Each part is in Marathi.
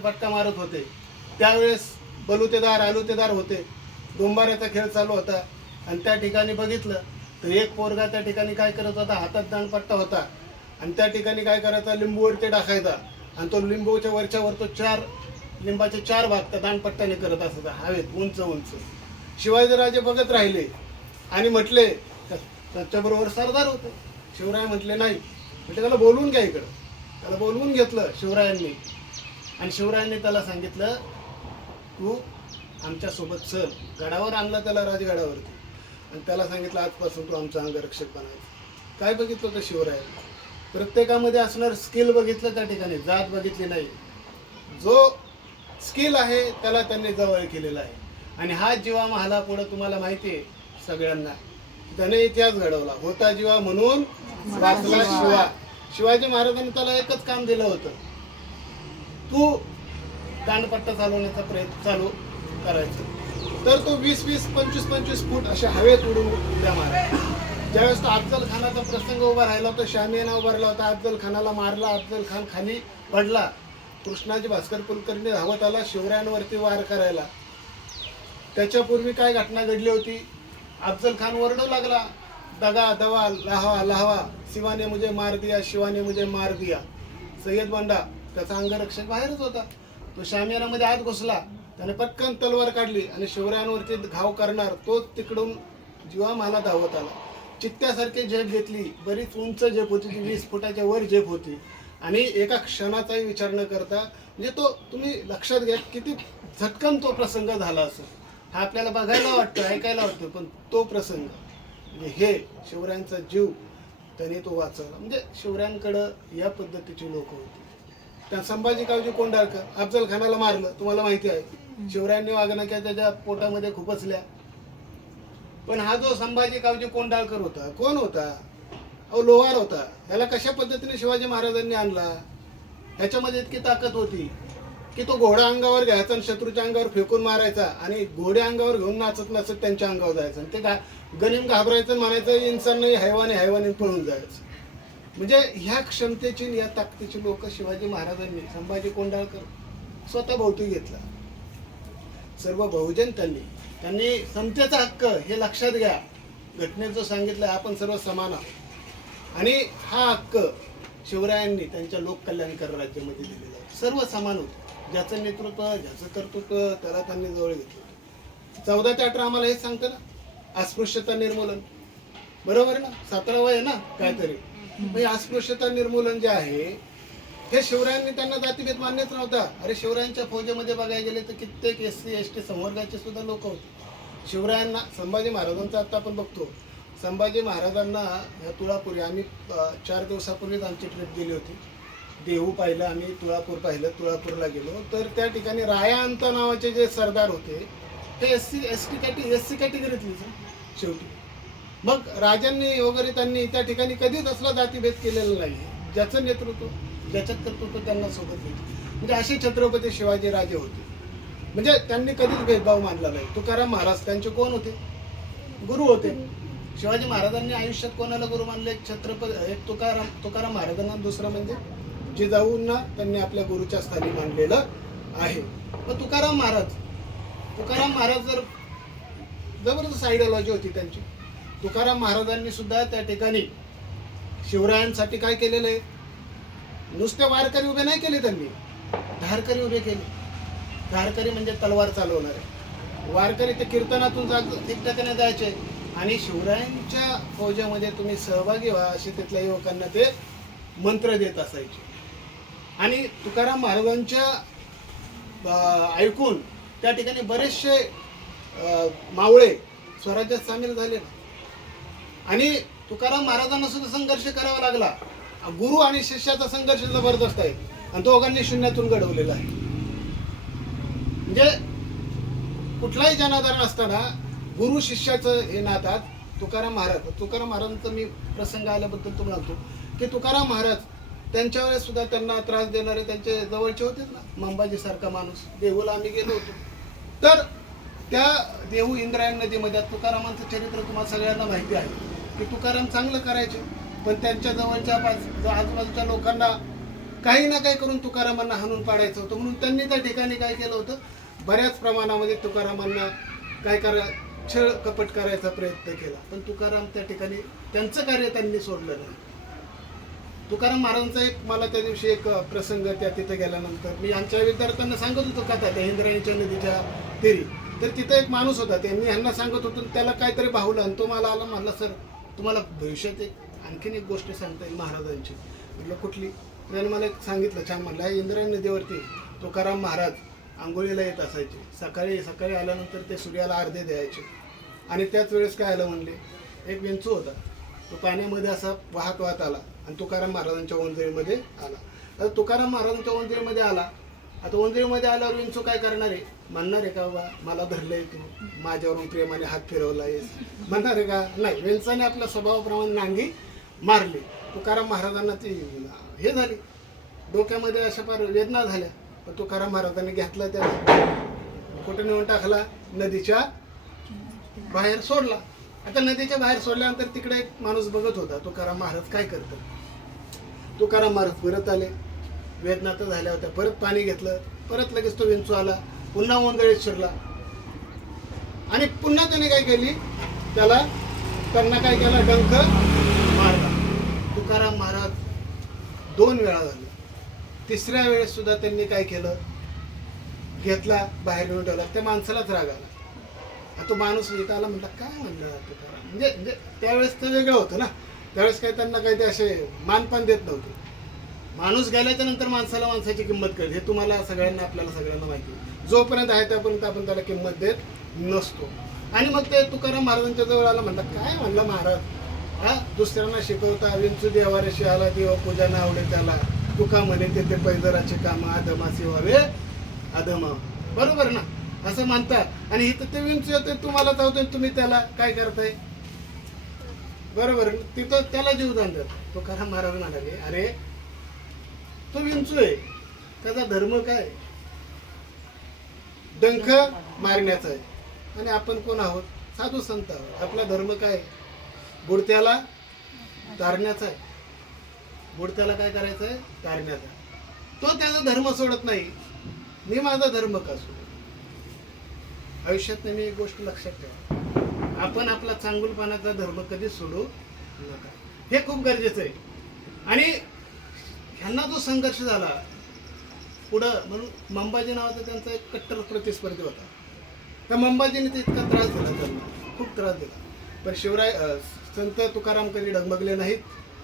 फटका मारत होते. त्यावेळेस बलुतेदार आलुतेदार होते. डोंबाऱ्याचा खेळ चालू होता आणि त्या ठिकाणी बघितलं तर एक पोरगा त्या ठिकाणी काय करत होता, हातात दांडपट्टा होता आणि त्या ठिकाणी काय करायचा, लिंबूवर ते टाकायचा आणि तो लिंबूच्या वरच्यावर तो लिंबाचे 4 भाग त्या दांडपट्ट्याने करत असायचा हवेत उंच उंच. शिवाजीराजे बघत राहिले आणि म्हटले, त्याच्याबरोबर सरदार होते. शिवराय म्हटले नाही, म्हटले त्याला बोलवून घ्या इकडं. त्याला बोलवून घेतलं शिवरायांनी आणि शिवरायांनी त्याला सांगितलं, तू आमच्यासोबत चल. गडावर आणला त्याला, राजगडावरती, आणि त्याला सांगितलं आजपासून तू आमचा अंगरक्षक बनायचं. काय बघितलं होतं शिवरायांनी? प्रत्येकामध्ये असणार स्किल बघितलं त्या ठिकाणी, जात बघितली नाही. जो स्किल आहे त्याला त्यांनी जवळ केलेला आहे. आणि हा जीवा महाला पुढे तुम्हाला माहिती आहे सगळ्यांना, त्याने इतिहास घडवला. होता जीवा म्हणून वाचला शिवा. शिवाजी महाराजांनी त्याला एकच काम दिलं होतं, तू दांडपट्टा चालवण्याचा प्रयत्न चालू करायचा. तर तो 20-20, 25-25 फूट अशा हवेत उडून उड्या मारा. ज्यावेळेस तो अफजल खानाचा प्रसंग उभा राहिला होता, शामियाना उभारला होता, अफजल खानाला मारला, अफजल खान खाली पडला. कृष्णाजी भास्कर कुलकर्णी धावत आला शिवरायांवरती वार करायला. त्याच्यापूर्वी काय घटना घडली होती, अफजल खान ओरडू लागला, दगा दवा लाहवा लाहवा, शिवाने मुझे मार दिया, शिवाने मुझे मार दिया. सय्यद बंडा त्याचा अंगरक्षक बाहेरच होता, तो शामियानामध्ये आत घुसला. त्याने पटकन तलवार काढली आणि शिवरायांवरती घाव करणार, तो तिकडून जीवा मला धावत आला. चित्त्यासारखी झेप घेतली, बरीच उंच झेप होती, ती 20 फुटाच्या वर झेप होती. आणि एका क्षणाचाही विचार न करता, म्हणजे तो तुम्ही लक्षात घ्या किती झटकन तो प्रसंग झाला असेल. हा आपल्याला बघायला वाटतं, ऐकायला वाटतं, पण तो प्रसंग म्हणजे हे शिवरायांचा जीव त्याने तो वाचवला. म्हणजे शिवरायांकडं या पद्धतीची लोक होती. त्या संभाजी कावजी कोंढाळकर अफजल खानाला मारलं, तुम्हाला माहिती आहे. शिवरायांनी वाघनख्या त्याच्या पोटामध्ये खुपसल्या. पण हा जो संभाजी कावजी कोंढाळकर होता, कोण होता? अहो लोहार होता. ह्याला कशा पद्धतीने शिवाजी महाराजांनी आणला? ह्याच्यामध्ये इतकी ताकद होती की तो घोडा अंगावर घ्यायचा आणि शत्रूच्या अंगावर फेकून मारायचा आणि घोडे अंगावर घेऊन नाचत नाचत त्यांच्या अंगावर जायचं आणि ते गनिम घाबरायचं, म्हणायचं इन्सान नाही, हैवान हैवानी पळून जायचं. म्हणजे ह्या क्षमतेची, या ताकदीची लोक शिवाजी महाराजांनी, संभाजी कोंढाळकर स्वतः भोवती घेतला. सर्व बहुजन त्यांनी समतेचा हक्क हे लक्षात घ्या. घटनेत जो सांगितलं, आपण सर्व समान आहोत आणि हा हक्क शिवरायांनी त्यांच्या लोककल्याणकारी राज्यामध्ये दिलेला आहे. सर्व समान होते. ज्याचं नेतृत्व, ज्याचं कर्तृत्व, त्याला त्यांनी जवळ घेतलं. 14 ते 18 आम्हाला हेच सांगतं ना, अस्पृश्यता निर्मूलन, बरोबर ना, 17वा आहे ना काहीतरी. म्हणजे अस्पृश्यता निर्मूलन जे आहे हे शिवरायांनी, त्यांना जातीभेद मान्यच नव्हता. अरे शिवरायांच्या फौजेमध्ये बघायला गेले तर कित्येक SC ST संवर्गाचे सुद्धा लोक होते. शिवरायांना, संभाजी महाराजांचा आता आपण बघतो, संभाजी महाराजांना ह्या तुळापुरी, आम्ही 4 दिवसापूर्वीच आमची ट्रिप गेली होती. देहू पाहिलं आम्ही, तुळापूर पाहिलं. तुळापूरला गेलो तर त्या ठिकाणी रायांत नावाचे जे सरदार होते हे SC कॅटेगरीतले शेवटी. मग राजांनी वगैरे त्यांनी त्या ठिकाणी कधीच असला जातीभेद केलेला नाही. ज्याचं नेतृत्व, ज्याच्यात कर्तृत्व त्यांना सोबत घेतलं. म्हणजे असे छत्रपती शिवाजी राजे होते. म्हणजे त्यांनी कधीच भेदभाव मानला नाही. तुकाराम महाराज त्यांचे कोण होते? गुरु होते. शिवाजी महाराजांनी आयुष्यात कोणाला गुरु मानले? एक तुकाराम महाराजांना, दुसरं म्हणजे जिजाऊंना त्यांनी आपल्या गुरुच्या स्थानी मानलेलं आहे. मग तुकाराम महाराज जर जबरदस्त आयडियोलॉजी होती त्यांची. तुकाराम महाराजांनी सुद्धा त्या ठिकाणी शिवरायांसाठी काय केलेलं आहे? नुसते वारकरी उभे नाही केले, त्यांनी धारकरी उभे केले. धारकरी म्हणजे तलवार चालवणारे. वारकरी ते कीर्तनातून ठिकठिकाणी जायचे आणि शिवरायांच्या फौजेमध्ये तुम्ही सहभागी व्हा असे तिथल्या युवकांना ते मंत्र देत असायचे. आणि तुकाराम महाराजांच्या ऐकून त्या ठिकाणी बरेचसे मावळे स्वराज्यात सामील झाले. आणि तुकाराम महाराजांना सुद्धा संघर्ष करावा लागला. गुरु आणि शिष्याचा संघर्ष जबरदस्त आहे आणि दोघांनी शून्यातून घडवलेला आहे. म्हणजे कुठलाही जनाधार असताना गुरु शिष्याचं हे नातात तुकाराम महाराजांचा मी प्रसंग आल्याबद्दल तुम्हाला म्हणतो की तुकाराम महाराज त्यांच्या वेळेस सुद्धा त्यांना त्रास देणारे त्यांचे जवळचे होते ना, मंबाजी सारखा माणूस. देहूला आम्ही गेलो होतो तर त्या देहू इंद्रायण नदीमध्ये तुकारामांचं चरित्र तुम्हाला सगळ्यांना माहिती आहे की तुकाराम चांगलं करायचे, पण त्यांच्या जवळच्या आजूबाजूच्या लोकांना काही ना काही करून तुकारामांना हाणून पाडायचं होतं. म्हणून त्यांनी त्या ठिकाणी काय केलं होतं, बऱ्याच प्रमाणामध्ये तुकारामांना काय छळ कपट करायचा प्रयत्न केला. पण तुकाराम त्या ठिकाणी त्यांचं कार्य त्यांनी सोडलं नाही. तुकाराम महाराजांचा एक मला त्या दिवशी एक प्रसंग त्या तिथे गेल्यानंतर मी आमच्या विद्यार्थ्यांना सांगत होतो कथा त्या इंद्रायणीच्या नदीच्या तीरी. तर तिथं एक माणूस होता, त्यांनी ह्यांना सांगत होतो, त्याला काहीतरी भावलं आणि तो मला आला, म्हणला सर तुम्हाला भविष्यात एक आणखीन एक गोष्ट सांगता येईल महाराजांची. म्हटलं कुठली? त्याने मला एक सांगितलं, छान. म्हणलं इंद्रायणी नदीवरती तुकाराम महाराज आंघोळीला येत असायचे. सकाळी सकाळी आल्यानंतर ते सूर्याला अर्धे द्यायचे. आणि त्याच वेळेस काय आलं म्हणले, एक विंचू होता, तो पाण्यामध्ये असा वाहत वाहत आला आणि तुकाराम महाराजांच्या ओंजळीमध्ये आला. आता तुकाराम महाराजांच्या ओंजळीमध्ये आला. आता ओंजळीमध्ये आल्यावर विंचू काय करणार आहे, म्हणणार आहे का बाबा मला धरलंय तू, माझ्यावरून प्रेमाने हात फिरवला आहेस, म्हणणार आहे का? नाही. विंचाने आपल्या स्वभावाप्रमाणे नांगी मारली. तुकाराम महाराजांना ती हे झाली, डोक्यामध्ये अशा फार वेदना झाल्या. पण तुकाराम महाराजांनी घेतला, त्याला कुठे नेऊन टाकला, नदीच्या बाहेर सोडला. आता नदीच्या बाहेर सोडल्यानंतर तिकडे एक माणूस बघत होता तुकाराम महाराज काय करतात. तुकाराम महाराज परत आले, वेदना तर झाल्या होत्या, परत पाणी घेतलं, परत लगेच तो विंचू आला, पुन्हा ओंजळीत शिरला आणि पुन्हा त्याने काय केली, त्यांना काय केला, डंख मारला. तुकाराम महाराज 2 वेळा झाले. तिसऱ्या वेळेस सुद्धा त्यांनी काय केलं, घेतला, बाहेर नेऊन ठेवला. त्या माणसालाच राग आला. तो माणूस इथं आला, म्हटलं काय म्हणलं तुकाराम, म्हणजे त्यावेळेस तर वेगळं होतं ना. त्यावेळेस काही त्यांना काही ते असे मानपान देत नव्हते. माणूस गेल्याच्या नंतर माणसाला माणसाची किंमत कळते, हे तुम्हाला सगळ्यांना आपल्याला सगळ्यांना माहिती. जोपर्यंत आहे त्यापर्यंत आपण त्याला किंमत देत नसतो. आणि मग ते तुकाराम महाराजांच्या जवळ आला, म्हणलं काय म्हणलं महाराज, हा दुसऱ्यांना शिकवता, विंचू देवारेशी आला, देवा पूजा ना आवडे त्याला, तुका म्हणे ते पैजराचे काम अधमासी व्हावे अधमा, बरोबर ना, असं म्हणतात. आणि इथं ते विंचू येतोय, तुम्हाला चावतोय, तुम्ही त्याला काय करताय, बरोबर. तिथं त्याला जीवदान देत. तुकाराम महाराज म्हणाले, अरे तो विंचू आहे, त्याचा धर्म काय, डंख मारण्याचा आहे. आणि आपण कोण आहोत, साधू संत आहोत. आपला धर्म काय, बुडत्याला तारण्याचा आहे. बुडत्याला काय करायचं आहे, तारण्याचा. तो त्याचा धर्म सोडत नाही, मी माझा धर्म का सोडू. आयुष्यात नेहमी एक गोष्ट लक्षात ठेवा, आपण आपला चांगुलपणाचा धर्म कधी सोडू नका, हे खूप गरजेचं आहे. आणि ह्यांना जो संघर्ष झाला पुढं, म्हणून मंबाजी नावाचा त्यांचा एक कट्टर प्रतिस्पर्धी होता. त्या मंबाजीने ते इतका त्रास दिला, त्यांना खूप त्रास दिला. पण शिवराय संत तुकाराम कधी डगमगले नाहीत.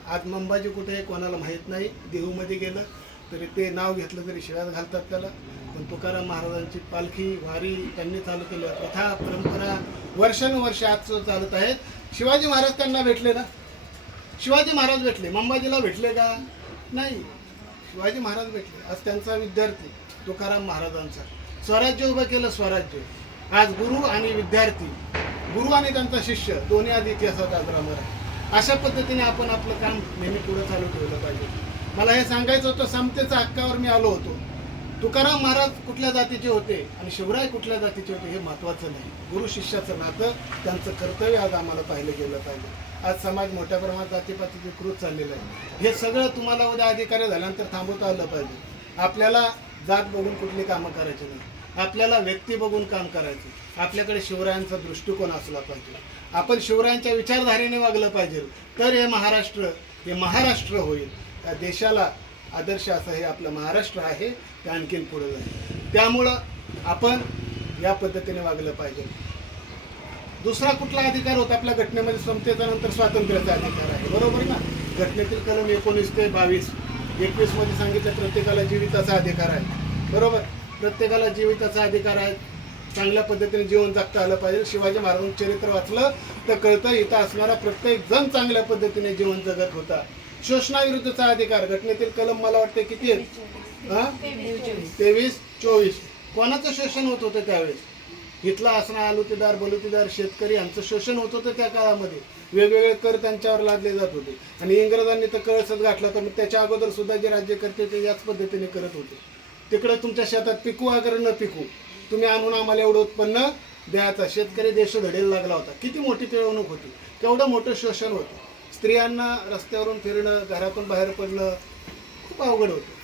आज मंबाजी कुठे आहे कोणाला माहीत नाही. देहूमध्ये गेलं तरी ते नाव घेतलं तरी शिव्यात घालतात त्याला. पण तुकाराम महाराजांची पालखी वारी त्यांनी चालू केलं, प्रथा परंपरा वर्षानुवर्ष आज चालत आहेत. शिवाजी महाराज त्यांना भेटले ना, शिवाजी महाराज भेटले, मंबाजीला भेटले का? नाही. शिवाजी महाराज भेटले. आज त्यांचा विद्यार्थी तुकाराम महाराजांचा स्वराज्य उभं केलं, स्वराज्य. आज गुरु आणि विद्यार्थी, गुरु आणि त्यांचा शिष्य दोन्ही आज इतिहासात अजरामर आहे. अशा पद्धतीने आपण आपलं काम नेहमी पुढे चालू ठेवलं पाहिजे. मला हे सांगायचं होतं, समतेच्या हक्कावर मी आलो होतो. तुकाराम महाराज कुठल्या जातीचे होते आणि शिवराय कुठल्या जातीचे होते हे महत्त्वाचं नाही. गुरु शिष्याचं नातं, त्यांचं कर्तव्य आज आम्हाला पाहिलं गेलं पाहिजे. आज समाज मोठ्या प्रमाणात जातीपातीत विकृत चाललेलं आहे. हे सगळं तुम्हाला उद्या अधिकारी झाल्यानंतर थांबवता आलं पाहिजे. आपल्याला जात बघून कुठली कामं करायची नाही, आपल्याला व्यक्ती बघून काम करायचं. आपल्याकडे शिवरायांचा दृष्टिकोन असला पाहिजे, आपण शिवरायांच्या विचारधारेने वागलं पाहिजे. तर हे महाराष्ट्र होईल. या देशाला आदर्श असं हे आपलं महाराष्ट्र आहे, ते आणखीन पुढे जाईल. त्यामुळं आपण या पद्धतीने वागलं पाहिजे. दुसरा कुठला अधिकार होता आपल्या घटनेमध्ये, समतेचा नंतर स्वातंत्र्याचा अधिकार आहे, बरोबर ना. घटनेतील कलम 19 ते 22, 21 मध्ये सांगितलं प्रत्येकाला जीविताचा अधिकार आहे, बरोबर. प्रत्येकाला जीविताचा अधिकार आहे, चांगल्या पद्धतीने जीवन जगता आलं पाहिजे. शिवाजी महाराजांचं चरित्र वाचलं तर कळतं, इथं असणारा प्रत्येक जण चांगल्या पद्धतीने जीवन जगत होता. शोषणाविरुद्धचा अधिकार, घटनेतील कलम मला वाटते किती आहेत, 23, 24. कोणाचं शोषण होत होतं त्यावेळेस, इथला असणारा आलुतेदार बलुतेदार शेतकरी यांचं शोषण होत होतं. त्या काळामध्ये वेगवेगळे कर त्यांच्यावर लादले जात होते. आणि इंग्रजांनी तर कळसच घातला, तर त्याच्या अगोदर सुद्धा जे राज्यकर्ते ते याच पद्धतीने करत होते. तिकडे तुमच्या शेतात पिकू अगर न पिकू, तुम्ही आणून आम्हाला एवढं उत्पन्न द्यायचं. शेतकरी देश धडेला लागला होता. किती मोठी पिळवणूक होती, केवढं मोठं शोषण होतं. स्त्रियांना रस्त्यावरून फिरणं, घरातून बाहेर पडणं खूप अवघड होतं.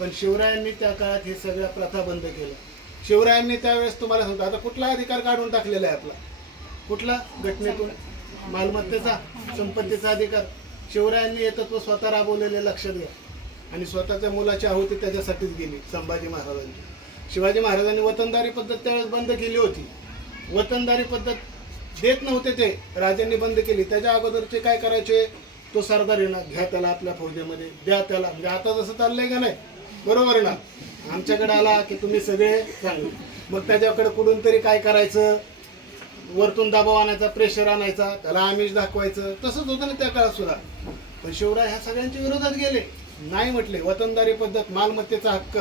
पण शिवरायांनी त्या काळात हे सगळ्या प्रथा बंद केल्या. शिवरायांनी त्यावेळेस तुम्हाला सांगतो, आता कुठला अधिकार काढून टाकलेला आहे आपला, कुठला घटनेतून, मालमत्तेचा, संपत्तीचा अधिकार. शिवरायांनी हे तत्व स्वतः राबवलेले लक्षात घ्या. आणि स्वतःच्या मुलाची आहुती त्याच्यासाठीच गेली संभाजी महाराजांची. शिवाजी महाराजांनी वतनदारी पद्धत त्यावेळेस बंद केली होती. वतनदारी पद्धत देत नव्हते ते, राजांनी बंद केली. त्याच्या अगोदरचे काय करायचे, तो सरदार येणार, घ्या त्याला आपल्या फौजेमध्ये, द्या त्याला. म्हणजे आता जसं चाललंय का नाही, बरोबर आहे ना, आमच्याकडे आला की तुम्ही सगळे चांगले. मग त्याच्याकडे कुठून तरी काय करायचं, वरतून दबाव आणायचा, प्रेशर आणायचा, त्याला आमिष दाखवायचं. तसंच होतं ना त्या काळात सुद्धा. पण शिवराय ह्या सगळ्यांच्या विरोधात गेले, नाही म्हटले. वतनदारी पद्धत, मालमत्तेचा हक्क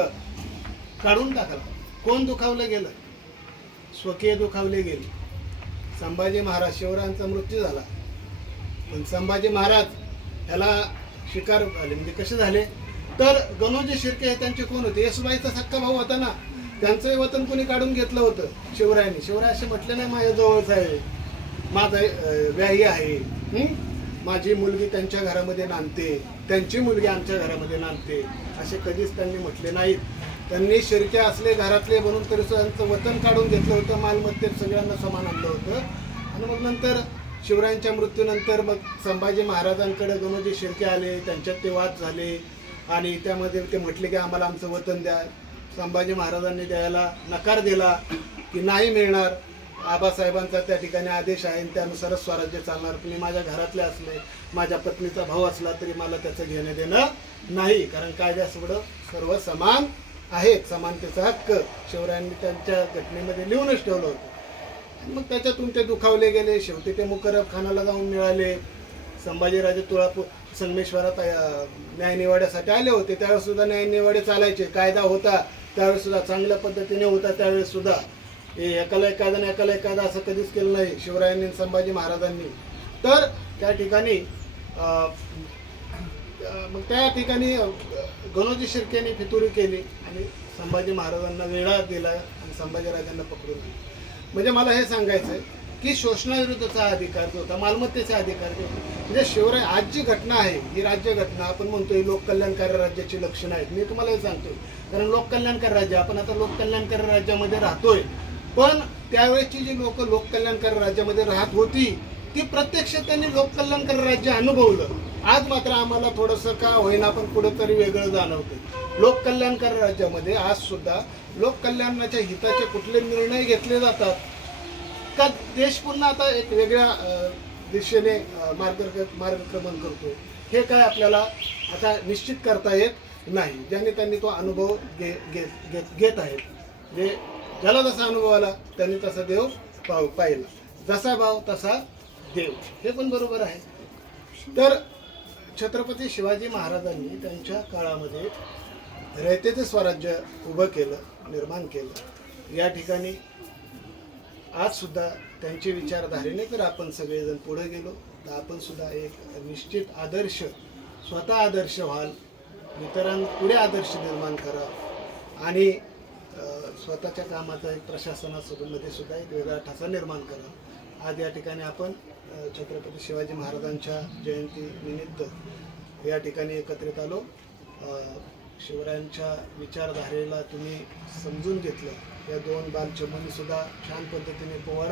काढून टाकला. कोण दुखावलं गेलं, स्वकीय दुखावले गेले. संभाजी महाराज, शिवरायांचा मृत्यू झाला, पण संभाजी महाराज ह्याला शिकार झाले. म्हणजे कसे झाले तर गणोजी शिर्के हे त्यांचे कोण होते, येसुबाईचा सक्का भाऊ होता ना, त्यांचंही वतन कोणी काढून घेतलं होतं शिवरायांनी. शिवराय असे म्हटले नाही माझ्या जवळच आहे, माझा व्याही आहे, माझी मुलगी त्यांच्या घरामध्ये नांदते, त्यांची मुलगी आमच्या घरामध्ये नांदते, असे कधीच त्यांनी म्हटले नाहीत. त्यांनी शिर्के असले घरातले म्हणून तरी त्यांचं वतन काढून घेतलं होतं, मालमत्तेत सगळ्यांना समान आणलं होतं. आणि मग नंतर शिवरायांच्या मृत्यूनंतर मग संभाजी महाराजांकडे गणोजी शिर्के आले, त्यांच्यात ते वाद झाले आणि त्यामध्ये ते म्हटले की आम्हाला आमचं वतन द्या. संभाजी महाराजांनी द्यायला नकार दिला की नाही मिळणार, आबासाहेबांचा त्या ठिकाणी आदेश आहे आणि त्यानुसारच स्वराज्य चालणार. तुम्ही माझ्या घरातले असले, माझ्या पत्नीचा भाऊ असला तरी मला त्याचं घेणं देणं नाही, कारण कायद्यासोबत सर्व समान आहेत, समानतेचा हक्क शिवरायांनी त्यांच्या घटनेमध्ये लिहूनच ठेवलं होतं. मग त्याच्यातून ते दुखावले गेले. शेवटी ते मुकरब खानाला जाऊन मिळाले. संभाजीराजे तुळापूर संगमेश्वरात न्यायनिवाड्यासाठी आले होते. त्यावेळेस सुद्धा न्यायनिवाडे चालायचे, कायदा होता त्यावेळेस सुद्धा, चांगल्या पद्धतीने होता त्यावेळेस सुद्धा. हे एकाला एक कायदा आणि एकाला एक कायदा असं कधीच केलं नाही शिवरायांनी संभाजी महाराजांनी. तर त्या ठिकाणी मग त्या ठिकाणी गणोजी शिर्केने फितुरी केली आणि संभाजी महाराजांना वेढा दिला आणि संभाजीराजांना पकडून दिलं. म्हणजे मला हे सांगायचं आहे की शोषणाविरुद्धचा अधिकार जो होता, मालमत्तेचा अधिकार जो होता, म्हणजे शिवराय आज जी घटना आहे ही राज्य घटना आपण म्हणतोय लोककल्याणकारी राज्याची लक्षणं आहेत. मी तुम्हाला हे सांगतोय कारण लोककल्याणकारी राज्य, आपण आता लोककल्याणकारी राज्यामध्ये राहतोय. पण त्यावेळेची जी लोक लोककल्याणकारी राज्यामध्ये राहत होती ती प्रत्यक्ष त्यांनी लोककल्याणकारी राज्य अनुभवलं. आज मात्र आम्हाला थोडंसं का होईना पण कुठेतरी वेगळं जाणवतं. लोककल्याणकारी राज्यामध्ये आज सुद्धा लोककल्याणाच्या हिताचे कुठले निर्णय घेतले जातात का देश पुन्हा आता एक वेगळ्या दिशेने मार्गक्रमण करतो, हे काय आपल्याला आता निश्चित करता येत नाही. ज्यांनी त्यांनी तो अनुभव घेत आहेत. जे ज्याला जसा अनुभव आला त्यांनी तसा देव पाहिला, जसा भाव तसा देव, हे पण बरोबर आहे. तर छत्रपती शिवाजी महाराजांनी त्यांच्या काळामध्ये रयतेचे स्वराज्य उभं केलं, निर्माण केलं. या ठिकाणी आज सुद्धा त्यांची विचारधारेने जर आपण सगळेजण पुढे गेलो तर आपण सुद्धा एक निश्चित आदर्श, स्वतः आदर्श व्हाल, इतरांपुढे आदर्श निर्माण करा आणि स्वतःच्या कामाचा एक प्रशासनामध्ये सुद्धा एक वेगळा ठसा निर्माण करा. आज या ठिकाणी आपण छत्रपती शिवाजी महाराजांच्या जयंती निमित्त या ठिकाणी एकत्रित आलो. शिवरायांच्या विचारधारेला तुम्ही समजून घेतलं. या दोन बालचमूंनी सुद्धा छान पद्धतीने पोवाडा